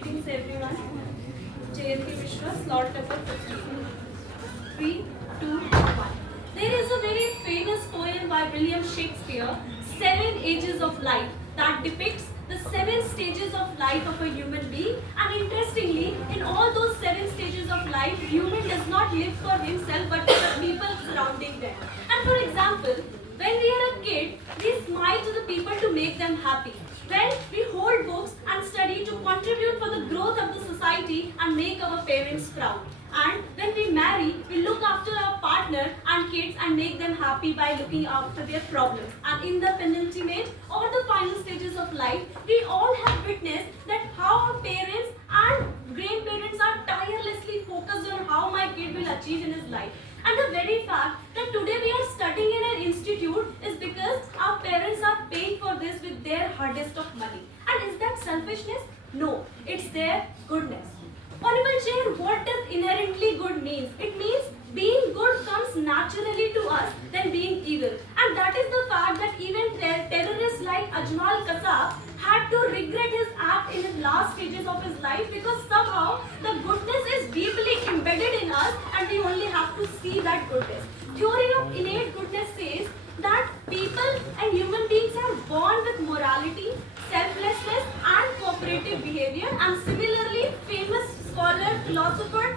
Greetings everyone. Jayanti Mishra, slot number 15. 3, 2, 1. There is a very famous poem by William Shakespeare, Seven Ages of Life, that depicts the 7 stages of life of a human being. And interestingly, in all those 7 stages of life, human does not live for himself but for the people surrounding them. And for example, when we are a kid, we smile to the people to make them happy. When we hold books and study to contribute for the growth of the society and make our parents proud. And when we marry, we look after our partner and kids and make them happy by looking after their problems. And in the penultimate or the final stages of life, we all have witnessed that how our parents and grandparents are tirelessly focused on how my kid will achieve in his life. And the very fact that today we are studying in an institute is because our parents are paying for this with their hardest of money. And is that selfishness? No, it's their goodness. Honorable Chair, what does inherently good means? It means being good comes naturally to us than being evil. And that is the fact that even terrorists like Ajmal Kasab had to regret his act in his last stages of his life because somehow the goodness is deeply embedded in us and we only have to see that goodness. Theory of innate goodness says that people and human beings are born with morality, selflessness and cooperative behavior. And similarly, famous scholar, philosopher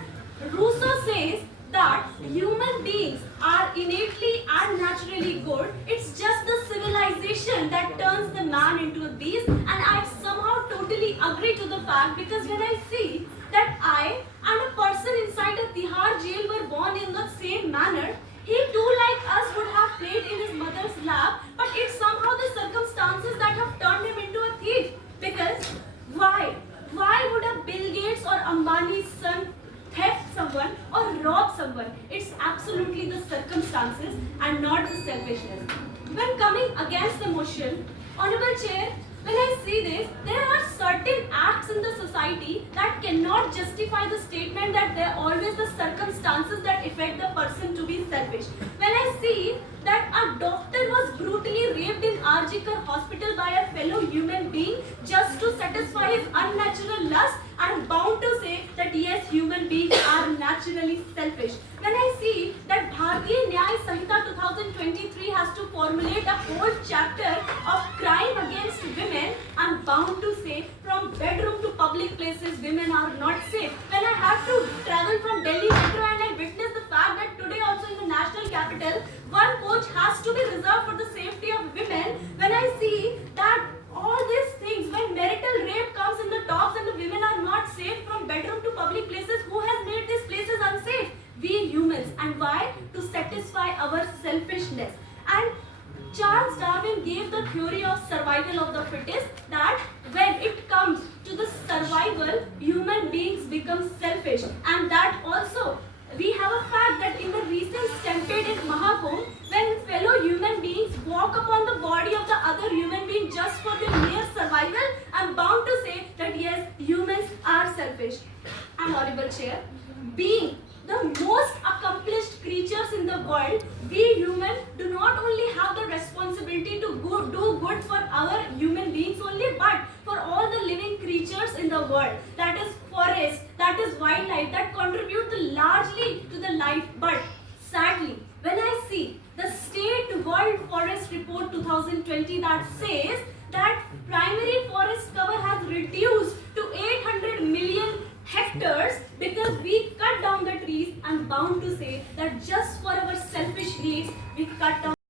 Rousseau says that human beings are innately and naturally good. It's just the civilization that turns the man into a beast. And I somehow totally agree to the fact because when I see that I and a person inside a Tihar jail were born in the same manner, he too like us would have played in his mother's lap, but it's somehow the circumstances that have turned him into a thief. Because why? Why would a Bill Gates or Ambani's son theft someone or rob someone? It's absolutely the circumstances and not the selfishness. When coming against the motion, Honorable Chair, when I see this, there are certain acts in the society that cannot justify the statement that there are always the circumstances that affect the person to be selfish. When I see that a doctor was brutally raped in RG hospital by a fellow human being just to satisfy his unnatural lust, I am bound to say that yes, human beings are naturally selfish. When I see that Bharatiya Nyaya Sanhita 2023 has to formulate a whole chapter of crime against women, I am bound to say from bedroom to public places, women are not safe. When I have to travel from Delhi metro and I witness the fact that today also in the national capital, one coach has to be reserved for the safety of women. When I see that all these things, when marital rape comes in the tops and the women are not safe from bedroom to public places, who has made these places unsafe? We humans. And why? To satisfy our selfishness. And Charles Darwin gave the theory of survival of the fittest, that when it comes to the survival, human beings become selfish. And that also, we have a fact that in the recent stampede in Mahakumbh, when fellow human beings walk upon the body of the other human being just for their mere survival, I am bound to say that yes, humans are selfish. And Honorable Chair, being the most accomplished creatures in the world, we humans do not only have the responsibility to do good for our human beings only, but for all the living creatures in the world. That is forest, that is wildlife, that contribute largely to the life. But sadly, when I see the State World Forest Report 2020 that says that primary forest cover has reduced to 800 million hectares because we cut down the trees, I'm bound to say that just for our selfish needs, we cut down